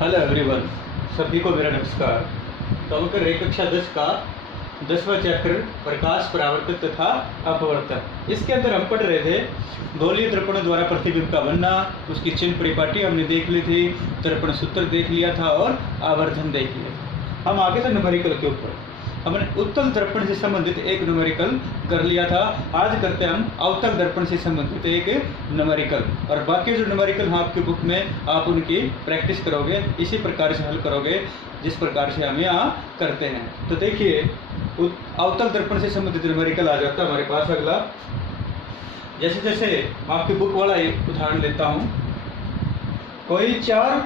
Hello everyone, सभी को मेरा नमस्कार। तो हम कर रहे कक्षा 10 का 10वां चैप्टर प्रकाश परावर्तन तथा अपवर्तन। इसके अंदर हम पढ़ रहे थे गोलीय दर्पणों द्वारा प्रतिबिंब का बनना, उसकी चिन्ह परिपाटी हमने देख ली थी, दर्पण सूत्र देख लिया था और आवर्धन देख लिया था। हम आगे थे न्यूमेरिकल के ऊपर। हमने उत्तल दर्पण से संबंधित एक न्यूमेरिकल कर लिया था। आज करते हैं हम अवतल दर्पण से संबंधित एक न्यूमेरिकल, और बाकी जो न्यूमेरिकल हैं आपकी बुक में आप उनकी प्रैक्टिस करोगे, इसी प्रकार से हल करोगे जिस प्रकार से हम यहाँ करते हैं। तो देखिए, अवतल दर्पण से संबंधित न्यूमेरिकल आ जाता है हमारे पास। अगला जैसे जैसे मैं आपकी बुक वाला एक उदाहरण लेता हूँ। कोई 4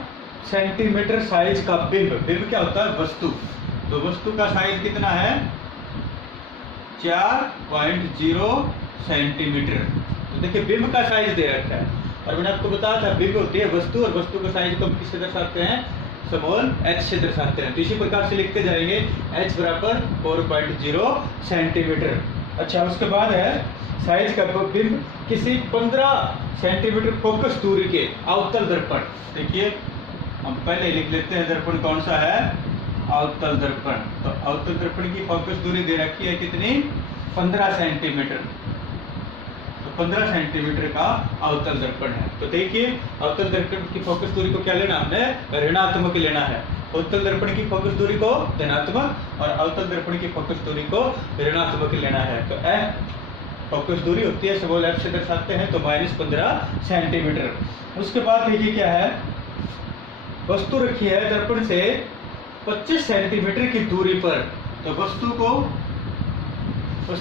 सेंटीमीटर साइज का बिंब, बिंब क्या होता है? वस्तु। तो वस्तु का साइज कितना है? 4.0 सेंटीमीटर। तो देखिए, बिंब का साइज दे रखा है, और मैंने आपको बताया था बिंब होती है वस्तु, और वस्तु का साइज को हम किससे दर्शाते हैं? स्मॉल h से दर्शाते हैं। तो इसी प्रकार से लिखते जाएंगे h बराबर 4.0 सेंटीमीटर। अच्छा, उसके बाद है साइज का बिंब किसी 15 सेंटीमीटर फोकस दूरी के अवतल दर्पण। देखिए, हम पहले लिख लेते हैं दर्पण कौन सा है? अवतल दर्पण। तो अवतल दर्पण की फोकस दूरी दे रखी है कितनी? 15 सेंटीमीटर। तो 15 सेंटीमीटर का अवतल दर्पण है। तो देखिए, अवतल दर्पण की फोकस दूरी को क्या लेना? हमने ऋणात्मक लेना है। उत्तल दर्पण की फोकस दूरी को धनात्मक और अवतल दर्पण की फोकस दूरी को ऋणात्मक लेना है। तो फोकस दूरी होती है स्मॉल f से दर्शाते हैं, तो -15 सेंटीमीटर। उसके बाद देखिए क्या है, वस्तु रखी है दर्पण से 25 सेंटीमीटर की दूरी पर। तो वस्तु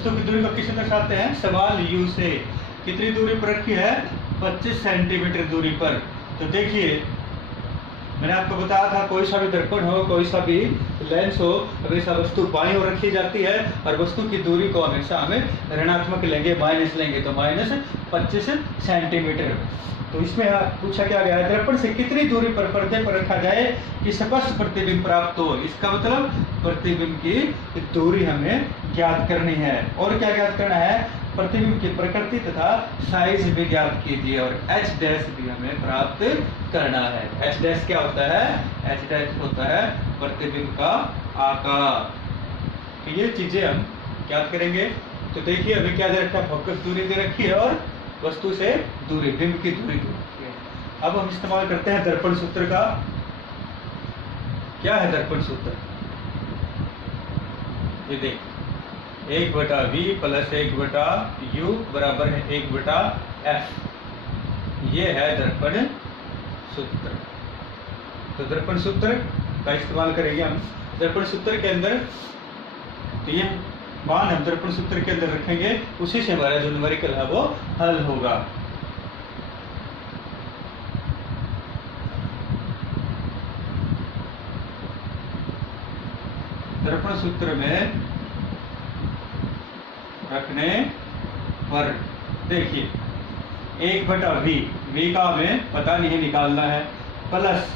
की दूरी को किससे दर्शाते हैं? सवाल u से। कितनी दूरी पर रखी है? 25 सेंटीमीटर दूरी पर। तो देखिए, मैंने आपको बताया था कोई सा भी दर्पण हो, कोई सा भी लेंस हो, हमेशा वस्तु बाईं ओर रखी जाती है, और वस्तु की दूरी को हमेशा हमें ऋणात्मक लेंगे, माइनस लेंगे। तो -25 सेंटीमीटर। तो इसमें पूछा क्या गया है? दर्पण से कितनी दूरी पर पर्दे पर रखा जाए कि स्पष्ट प्रतिबिंब प्राप्त हो। इसका मतलब प्रतिबिंब की दूरी हमें ज्ञात करनी है। और क्या ज्ञात करना है? प्रतिबिंब की प्रकृति तथा साइज भी ज्ञात कीजिए, और h डैश भी हमें प्राप्त करना है। h डैश क्या होता है? h डैश होता है प्रतिबिंब का आकार। तो ये चीजें हम ज्ञात करेंगे। तो देखिए, अभी क्या दे रखा है? फोकस दूरी दे रखी है और वस्तु से दूरी, बिंब की दूरी दे रखी है। अब हम इस्तेमाल करते हैं दर्पण सूत्र का। क्या है दर्पण सूत्र? ये देख, 1/v + 1/u बराबर है 1/f। ये है दर्पण सूत्र। तो दर्पण सूत्र का इस्तेमाल करेंगे हम। दर्पण सूत्र के अंदर तो ये मान हम दर्पण सूत्र के अंदर रखेंगे, उसी से हमारा जो न्यूमेरिकल है वो हल होगा। दर्पण सूत्र में रखने पर देखिए, 1/v, v का हमें पता नहीं है, निकालना है, प्लस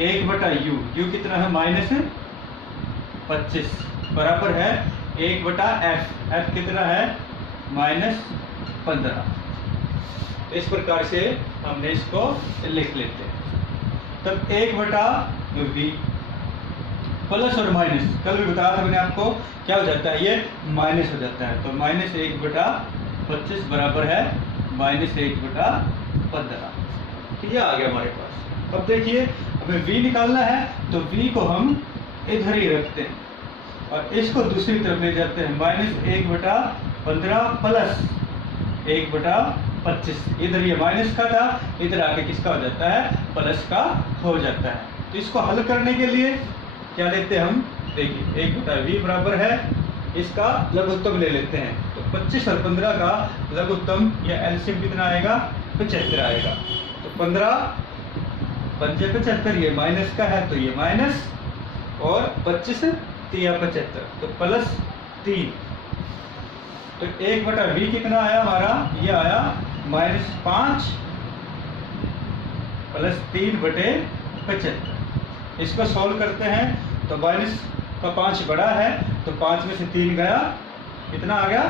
1/u, u कितना है? -25 बराबर है 1/f, f कितना है? -15। तो इस प्रकार से हमने इसको लिख लेते हैं। तब 1/v प्लस और माइनस, कल भी बताया था मैंने आपको, क्या हो जाता है? ये माइनस हो जाता है। तो -1/25 बराबर है -1/15। तो ये आ गया हमारे पास। अब देखिए, हमें v निकालना है, तो v को हम इधर ही रखते हैं और इसको दूसरी तरफ ले जाते हैं। -1/15 प्लस 1/25। इधर ये माइनस का था, इधर आके किसका हो जाता है? प्लस का हो जाता है। तो इसको हल करने के लिए क्या लेते हैं हम? देखिए, 1/v बराबर है, इसका लघुत्तम ले लेते हैं। तो 25 और 15 का लघुत्तम या एलसीएम कितना आएगा? 75 आएगा। तो 15 पंजे 75, ये माइनस का है तो ये माइनस, और 25 3 75, तो +3। तो 1/v कितना आया हमारा? ये आया -5 + 3/75। इसको सॉल्व करते हैं तो -5 बड़ा है, तो 5 में से 3 गया, कितना आ गया?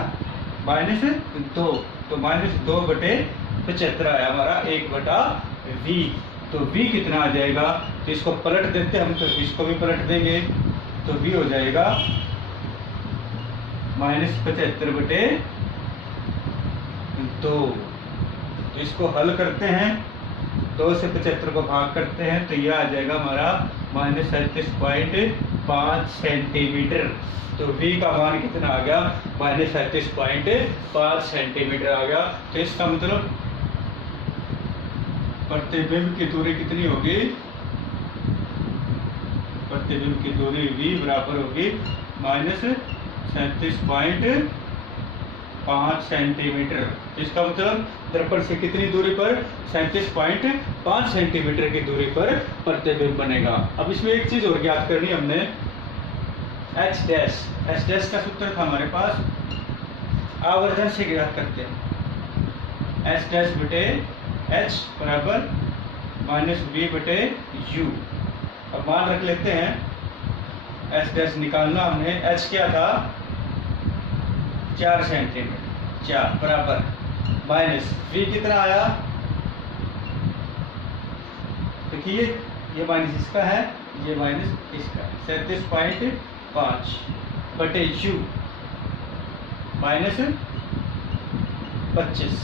-2। तो -2/75 आया हमारा 1/v। तो v कितना आ जाएगा? तो इसको पलट देते हम, तो इसको भी पलट देंगे, तो v हो जाएगा -75/2। तो इसको हल करते हैं, 2 से 75 को भाग करते हैं, तो यह आ जाएगा हमारा -37.5 सेंटीमीटर। तो v का मान कितना आ गया? -37.5 सेंटीमीटर आ गया। तो इसका मतलब प्रतिबिंब की दूरी कितनी होगी? प्रतिबिंब की दूरी v बराबर होगी -37.5 सेंटीमीटर। इसका मतलब दर्पण से कितनी दूरी पर? 37.5 सेंटीमीटर की दूरी पर प्रतिबिंब बनेगा। अब इसमें एक चीज और ज्ञात करनी हमने, H डैश का सूत्र था हमारे पास, आवर्धन से ज्ञात करते हैं। H डैश बटे H बराबर -v/u। अब मान रख लेते हैं, H डैश निकालना हमने, H क्या था? 4 सेंटीमीटर, 4 बराबर माइनस v कितना आया? देखिए ये माइनस इसका है, ये माइनस इसका है, 37.5 बटे u -25।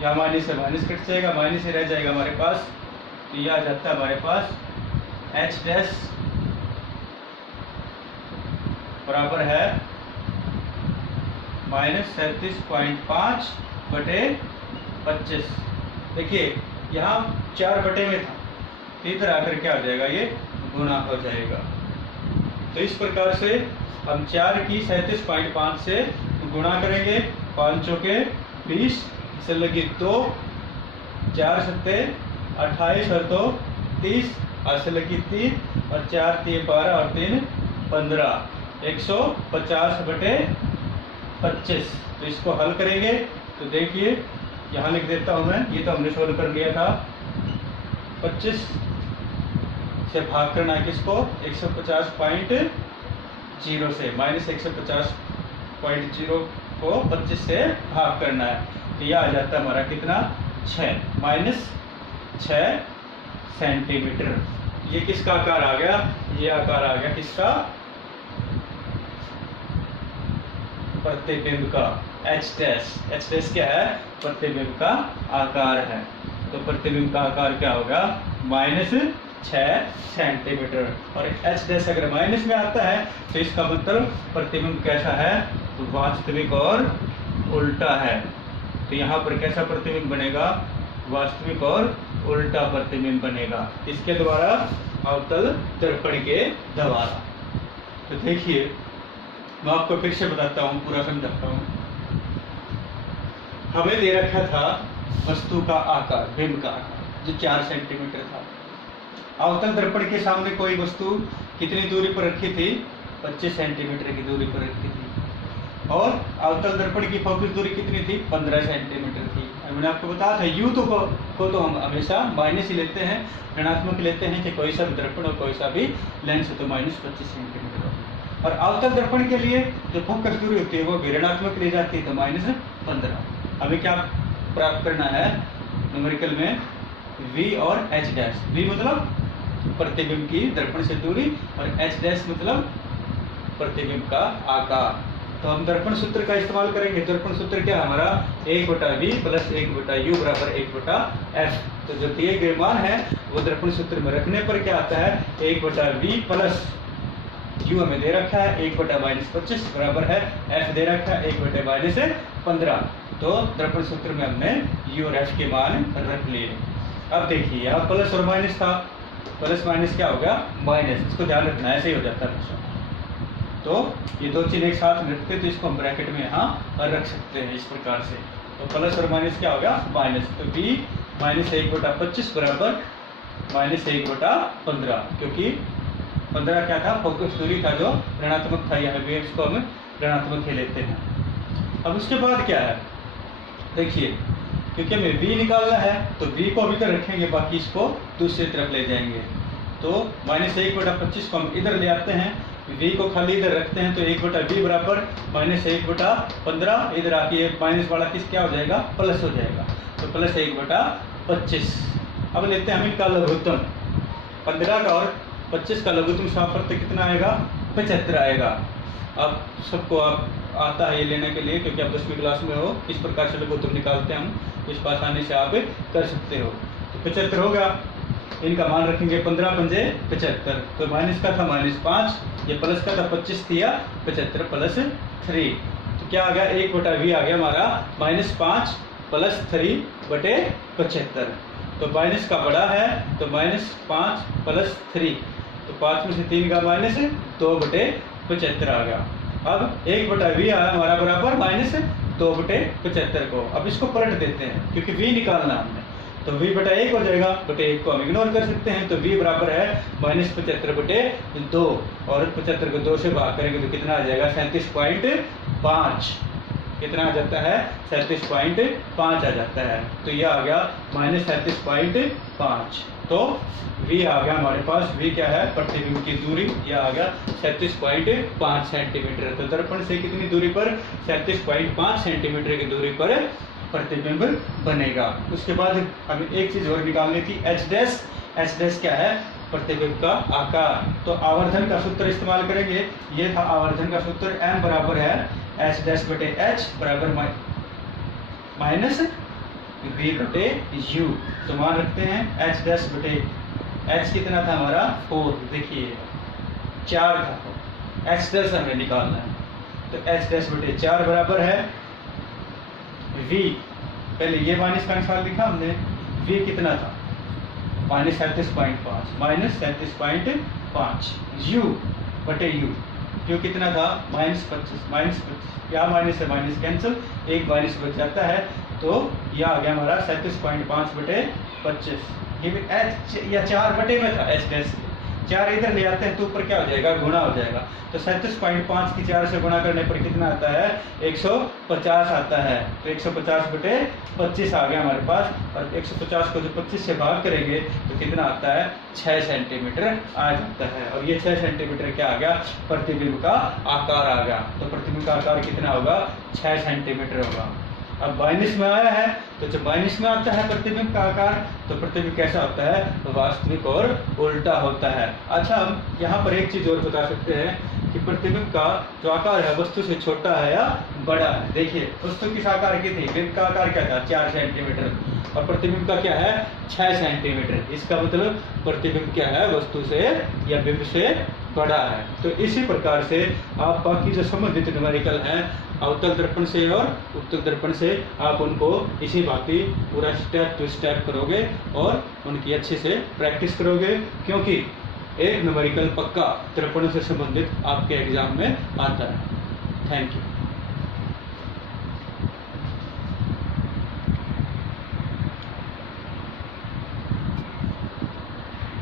यहाँ माइनस से माइनस कट जाएगा, माइनस से रह जाएगा हमारे पास, तो यह आ जाता है हमारे पास H डैश बराबर है -37.5 बटे 25। देखिए यहाँ 4 बटे में था, इधर आकर क्या हो जाएगा? ये गुणा हो जाएगा। तो इस प्रकार से हम 4 की 37.5 से गुणा करेंगे, 5 चौके 20 से लगी 2, 4 सत्ते 28 और 2 30, और से लगी 3 और 4 3 12 और 3 15, 150/25। तो इसको हल करेंगे, तो देखिए यहाँ लिख देता हूँ मैं, ये तो हमने सोल्व कर लिया था। 25 से भाग करना है किसको? 150.0 से, -150.0 को 25 से भाग करना है, तो यह आ जाता है हमारा कितना? 6 सेंटीमीटर। ये किसका आकार आ गया? ये आकार आ गया किसका? प्रतिबिंब का। H डैश क्या है? प्रतिबिंब का आकार है। तो प्रतिबिंब का आकार क्या होगा? -6 सेंटीमीटर। और H डैश अगर माइनस में आता है तो इसका मतलब प्रतिबिंब कैसा है? तो वास्तविक और उल्टा है। तो यहाँ पर कैसा प्रतिबिंब बनेगा? वास्तविक और उल्टा प्रतिबिंब बनेगा। इसके द्वारा? अवतल दर्पण के द्वारा। तो देखिए मैं आपको फिर से बताता हूँ, पूरा समझाता हूँ। हमें दे रखा था वस्तु का आकार, बिंब का आकार, जो 4 सेंटीमीटर था। अवतल दर्पण के सामने कोई वस्तु कितनी दूरी पर रखी थी? 25 सेंटीमीटर की दूरी पर रखी थी। और अवतल दर्पण की फोकस दूरी कितनी थी? 15 सेंटीमीटर थी। मैंने आपको बताया था यू को तो हम हमेशा माइनस ही लेते हैं, ऋणात्मक लेते हैं कि कोई सा भी दर्पण और कोई सा भी लेंस है तो -25 सेंटीमीटर। और अवतल दर्पण के लिए जो फोकस दूरी होती है वो भी ऋणात्मक ली जाती है, तो -15। हमें क्या प्राप्त करना है न्यूमेरिकल में? v और H डैश। v मतलब प्रतिबिंब की दर्पण से दूरी, और H डैश मतलब प्रतिबिंब का आकार। तो हम दर्पण सूत्र का इस्तेमाल करेंगे। दर्पण सूत्र क्या हमारा? 1/v + 1/u = 1/f। तो जो दिए गए मान है वो दर्पण सूत्र में रखने पर क्या आता है? 1/v + u हमें दे रखा है 1/-25 बराबर है f दे रखा है 1/-15। तो दर्पण सूत्र में हमने u और f के मान रख लिए। अब देखिए यहाँ प्लस और माइनस था, प्लस माइनस क्या होगा? माइनस। इसको ध्यान रखना, ऐसे ही हो जाता है। तो ये दो चीज एक साथ में रखते तो इसको हम ब्रैकेट में यहाँ रख सकते हैं इस प्रकार से। तो प्लस और माइनस क्या होगा? माइनस। तो v -1/25 बराबर -1/15, क्योंकि 15 क्या था? फोकस दूरी था जो ऋणात्मक था, यहाँ भी इसको हम ऋणात्मक ही लेते हैं। अब उसके बाद क्या है? देखिए क्योंकि हमें v निकालना है तो v को अभी तक रखेंगे, बाकी इसको दूसरी तरफ ले जाएंगे। तो -1/25 को हम इधर ले आते हैं, v को खाली इधर रखते हैं, तो 1/v बराबर -1/15। इधर आके माइनस वाला किस क्या हो जाएगा? प्लस हो जाएगा। तो +1/25। अब लेते हैं हम इनका लघुत्तम। 15 का और 25 का लघुत्तम सामर्थ्य कितना आएगा? 75 आएगा। अब सबको आप आता है ये लेने के लिए, क्योंकि आप 10वीं क्लास में हो। इस प्रकार से लघुत्तम निकालते हैं हम, इस आसानी से आप कर सकते हो। तो 75 होगा, इनका मान रखेंगे 15 पंजे 75। तो माइनस का था -5, ये प्लस का था 25 दिया 75 प्लस 3। तो क्या आ गया? 1/v आ गया हमारा -5 प्लस 3 बटे 75। तो माइनस का बड़ा है तो -5 प्लस 3, तो 5 में से 3 का -2 बटे 75 आ गया। अब 1/v आया हमारा बराबर -2 बटे 75 को। अब इसको पलट देते हैं क्योंकि v निकालना हमने, तो v बटा 1 हो जाएगा। बटे 1 को हम इग्नोर कर सकते हैं, तो v बराबर है -75 बटे 2, और 75 को 2 से भाग करेंगे तो कितना आ जाएगा? 37.5। कितना आ जाता है? 37.5 आ जाता है। तो ये आ गया -37.5। तो v आ गया हमारे पास, v क्या है? प्रतिबिंब की दूरी, यह आ गया 37.5 सेंटीमीटर। तो दर्पण से कितनी दूरी पर? 37.5 सेंटीमीटर की दूरी पर प्रतिबिंब बनेगा। उसके बाद हमें एक चीज और निकालनी थी, एच डैश। एच डैश क्या है? प्रतिबिंब का आकार। तो आवर्धन का सूत्र इस्तेमाल करेंगे। ये था आवर्धन का सूत्र, m बराबर है एच डैश बटे एच बराबर माइनस v बटे u। तो मान रखते हैं एच डैश बटे एच कितना था हमारा? 4। देखिए 4 था, एच डैश हमें निकालना है। तो एच डैश बटे 4 बराबर है v, पहले ये माइनस का निशान लिखा हमने। v कितना था? -37.5 u बटे u। u कितना था? -25। क्या माइनस है? माइनस कैंसिल, एक माइनस बच जाता है। तो यह आ गया हमारा 37.5 बटे 25। ये भी एच या 4 बटे में था, एच डैश 4 इधर ले आते हैं तो ऊपर क्या हो जाएगा? गुणा हो जाएगा। तो 37.5 की 4 से गुणा करने पर कितना आता है? 150 आता है। तो 150 बटे 25 आ गया हमारे पास, और 150 को जो 25 से भाग करेंगे तो कितना आता है? 6 सेंटीमीटर आ जाता है। और ये 6 सेंटीमीटर क्या आ गया? प्रतिबिंब का आकार आ गया। तो प्रतिबिंब का आकार कितना होगा? 6 सेंटीमीटर होगा। अब माइनस में आया है, तो जब माइनस में आता है प्रतिबिंब का आकार, तो प्रतिबिंब कैसा होता है? वास्तविक और उल्टा होता है। अच्छा, हम यहाँ पर एक चीज और बता सकते हैं कि प्रतिबिंब का जो आकार है वस्तु से छोटा है या बड़ा है। देखिए वस्तु किस आकार की थी? बिंब का आकार क्या था? 4 सेंटीमीटर, और प्रतिबिंब का क्या है? 6 सेंटीमीटर। इसका मतलब प्रतिबिंब क्या है? वस्तु से या बिंब से बड़ा है। तो इसी प्रकार से आप बाकी जो संबंधित न्यूमेरिकल हैं अवतल दर्पण से और उत्तल दर्पण से, आप उनको इसी भांति पूरा स्टेप टू स्टेप करोगे और उनकी अच्छे से प्रैक्टिस करोगे, क्योंकि एक न्यूमेरिकल पक्का दर्पण से संबंधित आपके एग्जाम में आता है। Thank you.